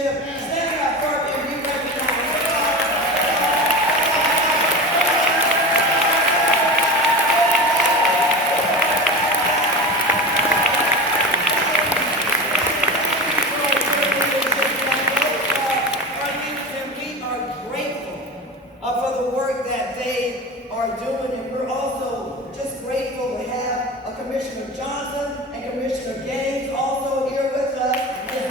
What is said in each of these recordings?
leadership. Stand up for and be recognized. For the work that they are doing, and we're also just grateful to have Commissioner Johnson and Commissioner Gaines also here with us. And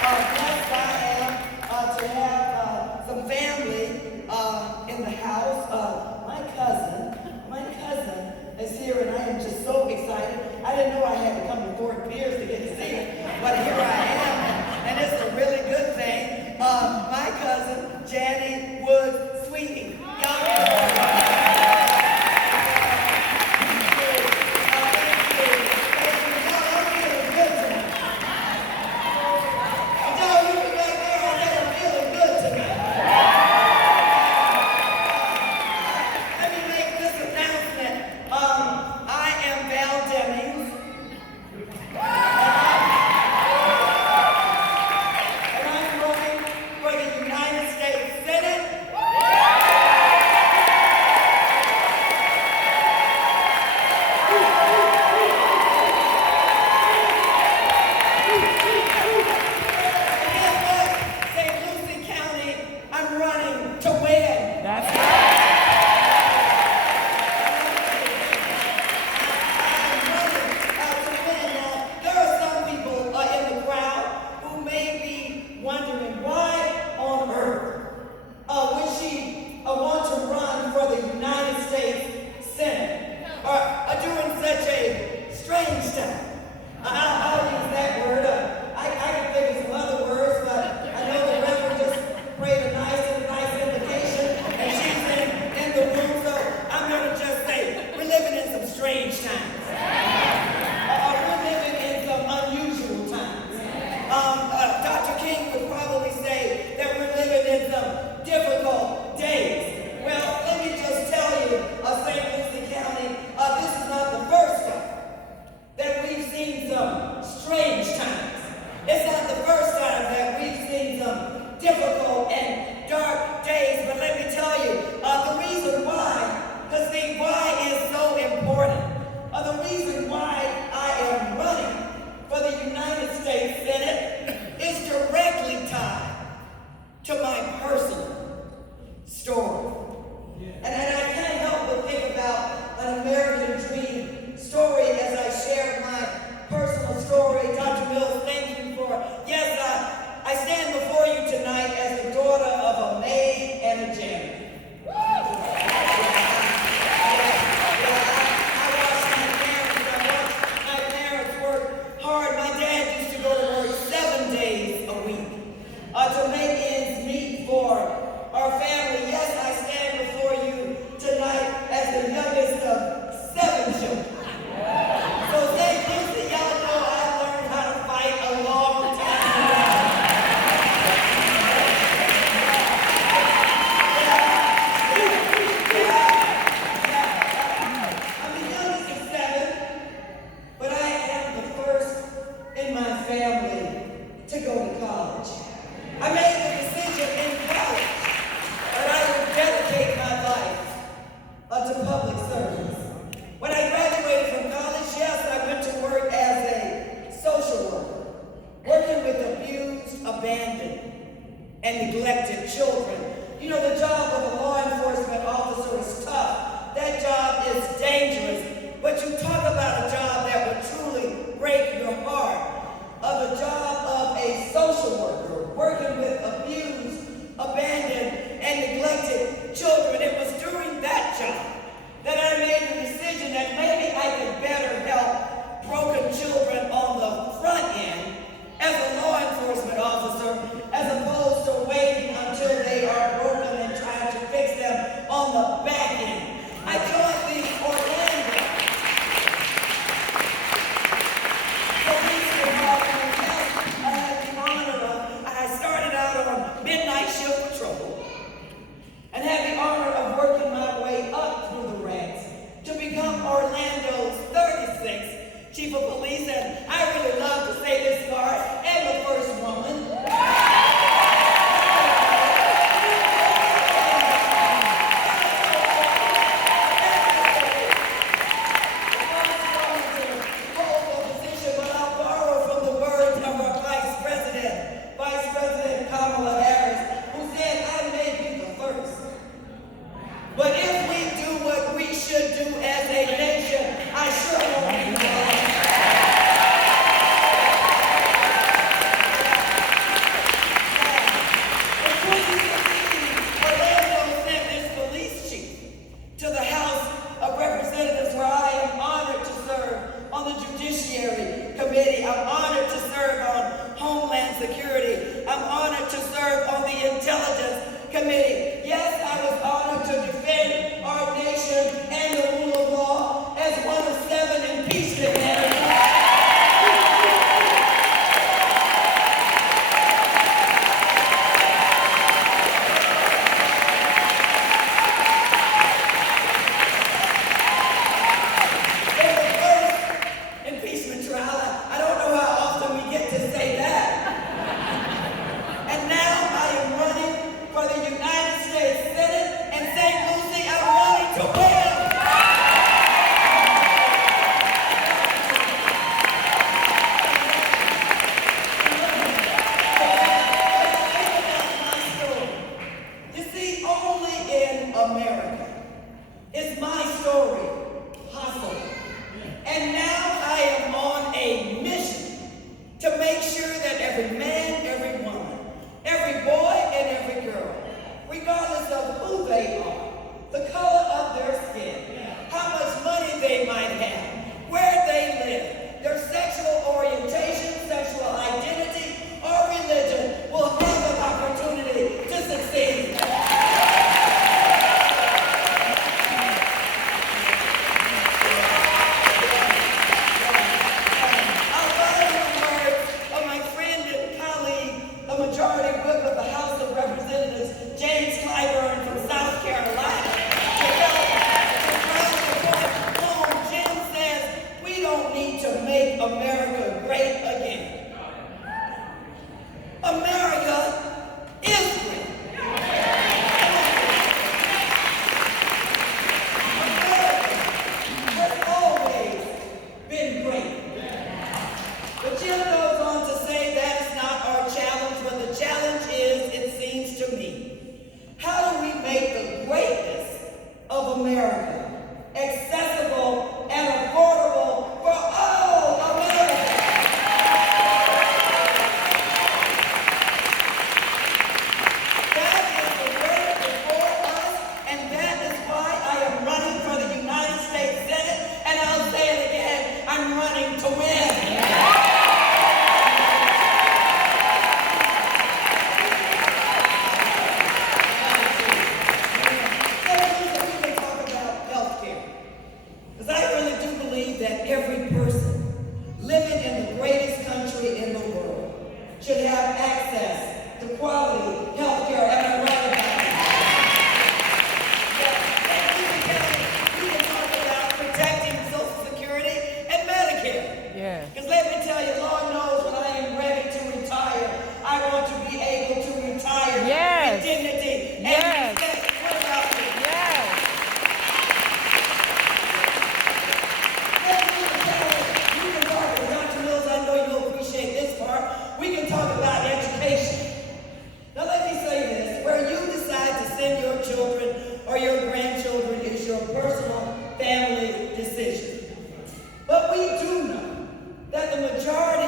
how blessed I am to have some family in the house. My cousin is here, and I am just so excited. I didn't know I had to come to Fort Pierce to get to see it, but here I am. And it's a really good thing. My cousin, Janet Woods Sweetie. Y'all know her. Y'all are feeling good tonight. Y'all, you can back there and say I'm feeling good tonight. Let me make this announcement. I am Val Demmings. chief of police, and I really love to say this part, and the first woman. But if we do what we should do as a nation, I sure won't be wrong. In 2016, Orlando sent his police chief to the House of Representatives, where I am honored to serve on the Judiciary Committee. I'm honored to serve on Homeland Security. I'm honored to serve on the Intelligence Committee. Yes, I was honored to defend our nation and the rule of law as one of 7 impeachment managers. In the first impeachment trial, I don't know how often we get to say that. And now I am running for the United States Senate, and St. Lucie, I'm running to win. You see, only in America is my story possible. And now I am on a mission to make sure that every man, every woman, every boy and every girl, regardless of who they are, the color of their skin, how much money they might have, where they live, their sexual orientation, sexual identity, or religion, will have an opportunity to succeed. I'll follow the words of my friend and colleague, the Majority Whip of the House of Representatives, James Clyburn from South Carolina. Jim says, we don't need to make America great again. America is great. America has always been great. But Jim goes on to say that is not our challenge, but the challenge is, it seems to me, how do we make the greatness of America accessible and affordable for all Americans? That is the work before us, and that is why I am running for the United States Senate, and I'll say it again, I'm running to win. Because I really do believe that every person living in the greatest country in the world should have access to quality health care. Am I right about that? We can talk about protecting Social Security and Medicare. Yeah. Because let me tell you, Lord knows when I am ready to retire, I want to be able to retire with dignity and respect. What about you? We can talk about education. Now let me say this, where you decide to send your children or your grandchildren is your personal family decision. But we do know that the majority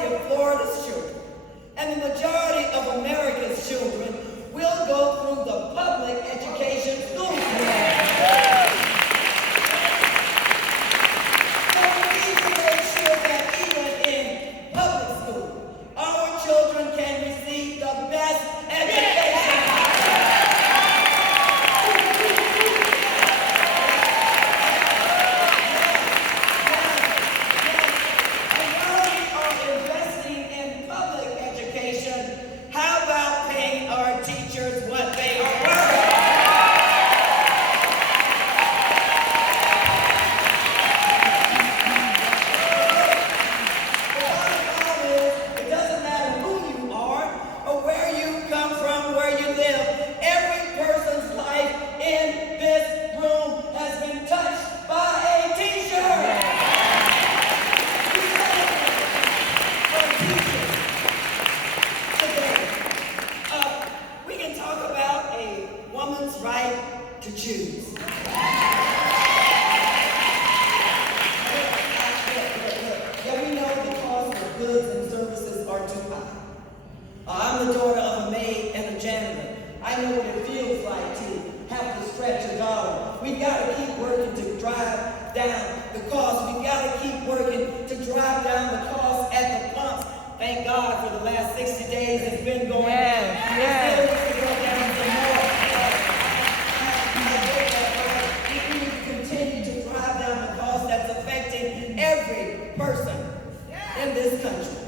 thank God for the last 60 days it's been going down. Yes. It still needs to go down some more. We need to continue to drive down the cost that's affecting every person in this country.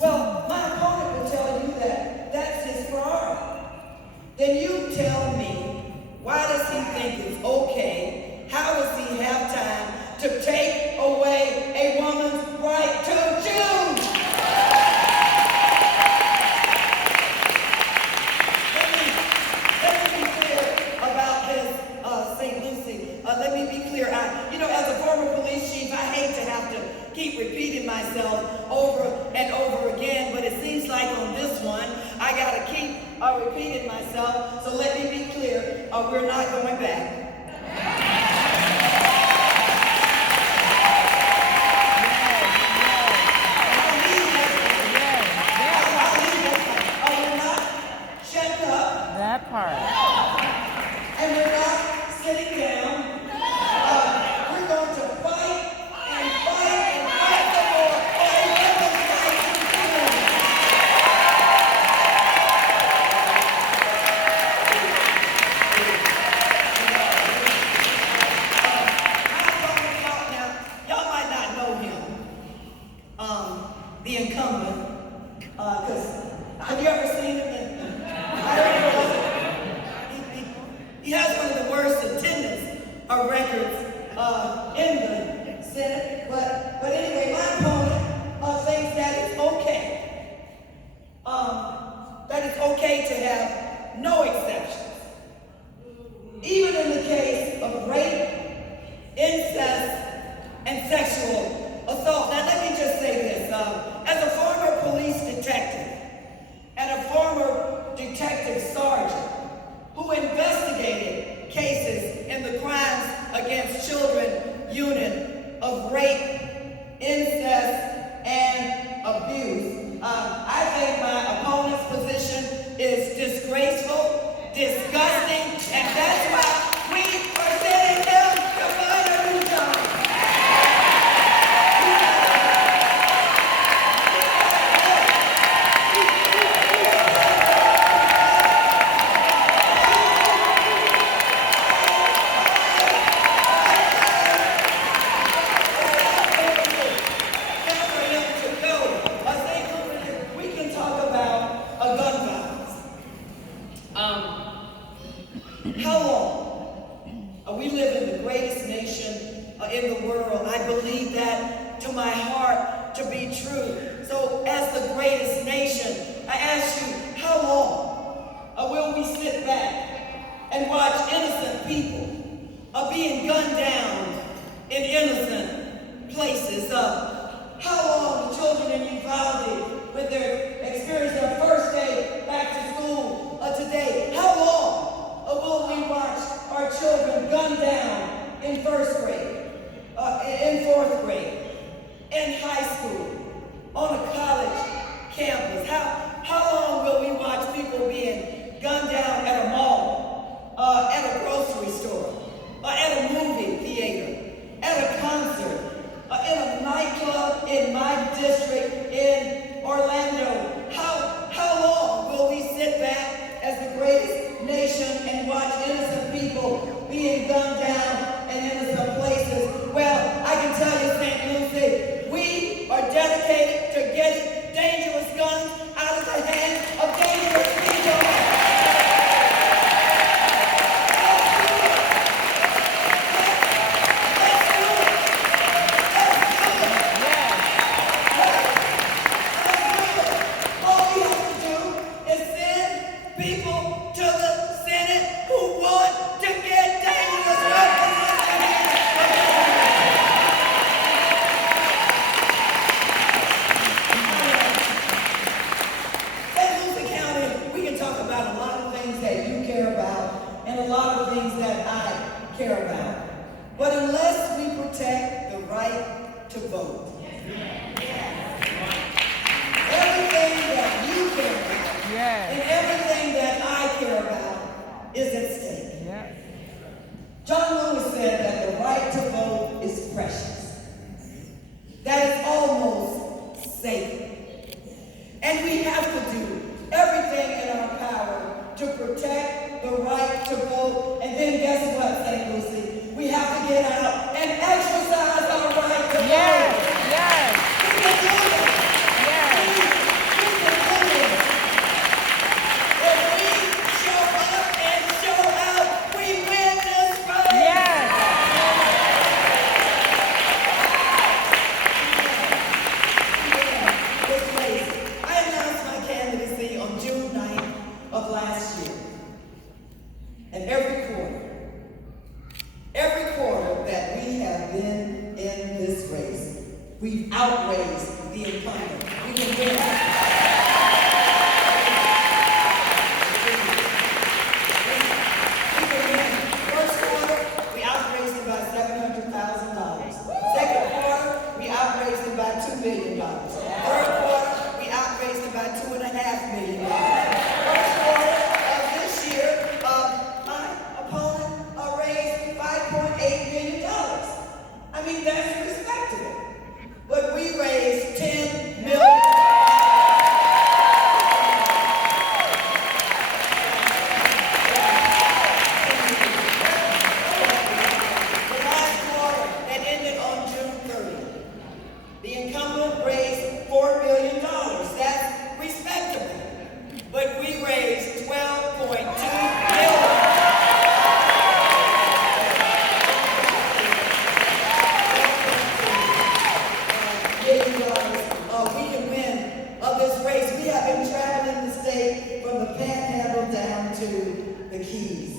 Well, my opponent will tell you that that's his priority. Then you tell me, why does he think it's okay? How does he have time to take away a woman's right to choose? Let me be clear about this, St. Lucie. Let me be clear. As a former police chief, I hate to have to keep repeating myself over and over again, but it seems like on this one, I got to keep repeating myself. So let me be clear, we're not going back. We're not shutting up. That part. And we're not sitting down. We're going to fight and fight and fight some more for a woman's right to choose. Y'all might not know him, the incumbent, because have you ever seen him? He has one of the worst attendance records in the Senate, but anyway, my opponent thinks that it's okay. That it's okay to have no exceptions. Even in the case of rape, incest, and sexual assault. Now let me just say this. As a former police detective and a former detective sergeant who investigated cases in the Crimes Against Children unit of rape, incest, and abuse, I think my opponent's position is disgraceful, disgusting, and that's why we are sending him to find a new job. How long? We live in the greatest nation in the world. I believe that to my heart to be true. So as the greatest nation, I ask you, how long will we sit back and watch innocent people being gunned down in innocent places? How long the children in Uvalde, with their experience their first day back to school today, how long will we watch our children gunned down in first grade, in fourth grade, in high school, on a college campus? How long will we watch people being gunned down at a mall, at a grocery store, at a movie theater, at a concert, in a nightclub in my district in Orlando? How long will we sit back as the greatest nation and watch innocent people being gunned down in innocent places? Well, I can tell you, St. Lucie, we are dedicated to getting dangerous guns out of the hands of dangerous people. But unless we protect the right to vote, everything that you care about and everything that I care about is at stake. John Lewis said that the right to vote is precious, that it's almost sacred. And we have to do everything in our power to protect the right to vote. And then guess what, St. Lucie? We have to get out and exercise our right to vote. Yes. We can do it. We can do it. If we show up and show out, we win this fight. Yes. This race, I announced my candidacy on June 9th of last year. And every quarter that we have been in this race, we've outraised the incumbent. We can win. We can win. First quarter, we outraised him by $700,000. Second quarter, we outraised him by $2 billion. Third quarter, we outraised him by $2.5 million. First quarter of this year, my opponent raised $5.8 million. I mean, that's respectable. But we raised $10 million. The last quarter that ended on June 30th, the incumbent raised $4 million. That's respectable. But we raised $12.2 million. We can win of this race. We have been traveling the state from the Panhandle down to the Keys.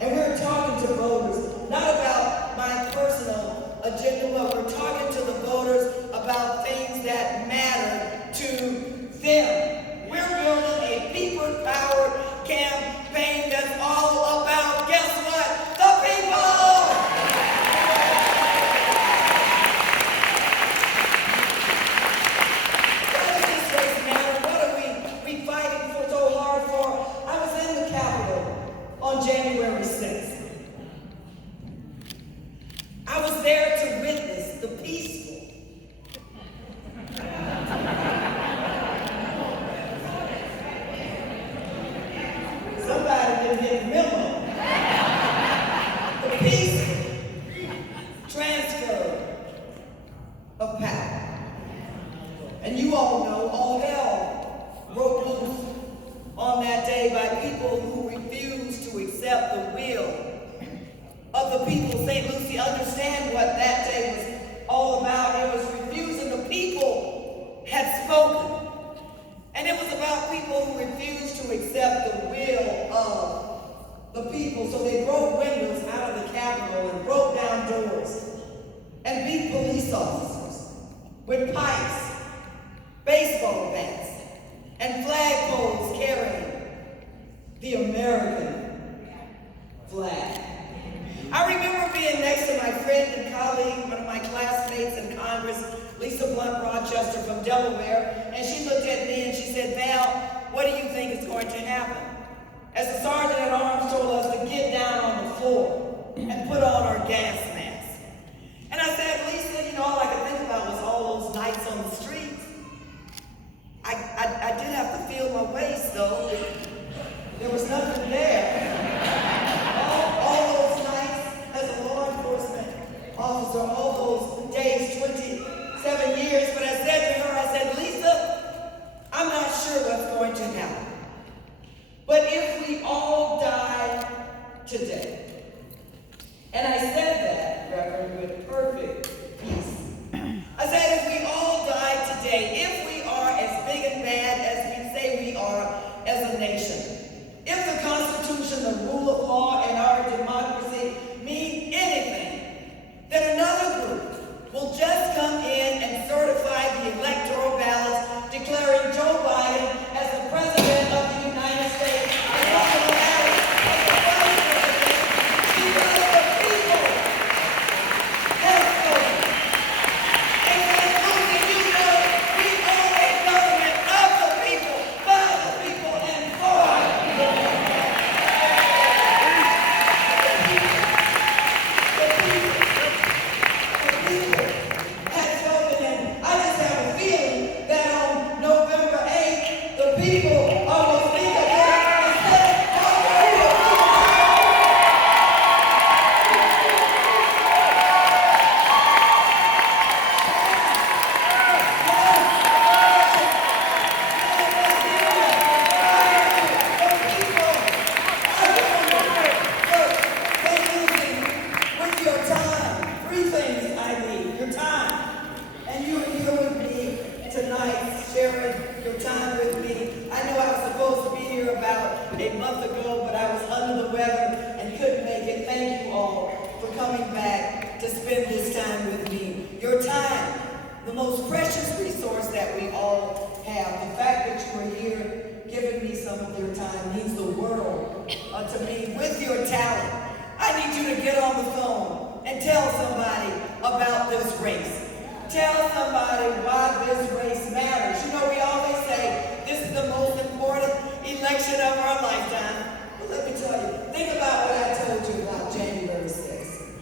And we're talking to voters, not about my personal agenda, but we're talking to the voters about things that matter to them. We're building a people-powered campaign that's all about, guess what? The people! What does this race matter? What are we fighting for so hard for? I was in the Capitol on January 6th. I was there to witness the peaceful. Somebody didn't get the memo. The peaceful transfer of power. And you all know all hell broke loose on that day by people who refused to accept the will of the people. St. Lucie, understand what that day was all about. It was refusing. The people had spoken. And it was about people who refused to accept the will of the people. So they broke windows out of the Capitol and broke down doors and beat police officers with pipes, baseball bats, and flagpoles carrying the American flag. I remember being next to my friend and colleague, one of my classmates in Congress, Lisa Blunt Rochester from Delaware, and she looked at me and she said, "Val, what do you think is going to happen?" As the sergeant at arms told us to get down on the floor and put on our gas masks. And I said, "Lisa, all I could think about was all those nights on the streets. I did have to feel my waist, though. There was nothing there. All those nights as a law enforcement officer, all those days, 27 years. But I said to her, I said, "Lisa, I'm not sure what's going to happen. But if we all die today," and I said that tonight, sharing your time with me. I know I was supposed to be here about a month ago, but I was under the weather and couldn't make it. Thank you all for coming back to spend this time with me. Your time, the most precious resource that we all have. The fact that you are here giving me some of your time means the world to me. With your talent, I need you to get on the phone and tell somebody about this race. Tell somebody why this race matters. You know, we always say this is the most important election of our lifetime. But let me tell you, think about what I told you about January 6th.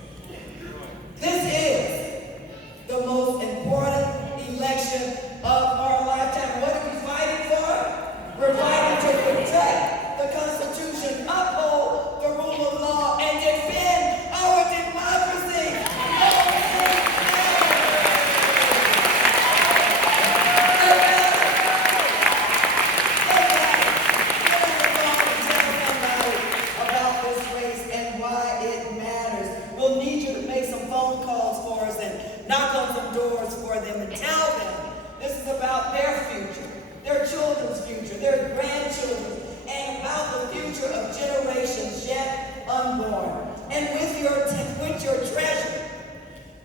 This is the most important election of our lifetime. What are we fighting for? We're fighting to protect the Constitution, uphold the rule of law, and defend our democracy. About this race and why it matters. We'll need you to make some phone calls for us and knock on some doors for them and tell them this is about their future, their children's future, their grandchildren, and about the future of generations yet unborn. And with your treasure,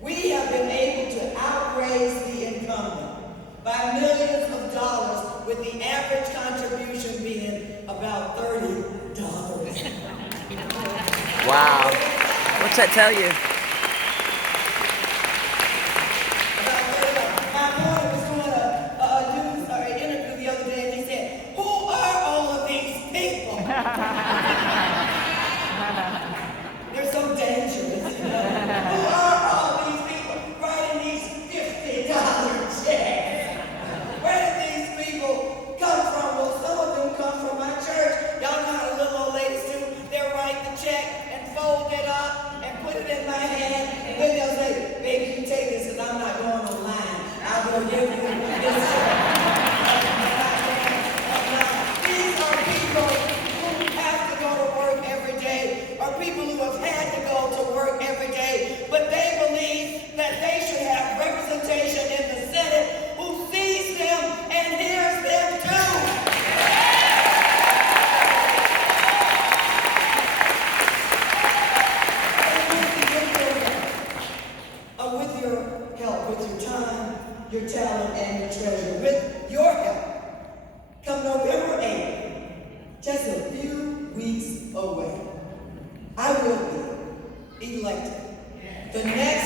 we have been able to outraise the incumbent by millions of dollars, with the average contribution being about $30. Wow. What's that tell you? My brother was doing an interview the other day, and he said, "Who are all of these people?" They're so dangerous. Who are all these people writing these $50 checks? Where did these people come from? Well, some of them come from my church. Y'all know how the little old ladies do. They'll write the check and fold it up and put it in my hand, and then they'll say, "Baby, you take this, because I'm not going online. I'll go give you this check." These are people who have to go to work every day, or people who have had to go to work every day, but they believe that they should have representation in the Senate who sees them and hears them too. With your help, with your time, your talent, and your treasure, with your help, come November 8th, just a few weeks away, I will be elected the next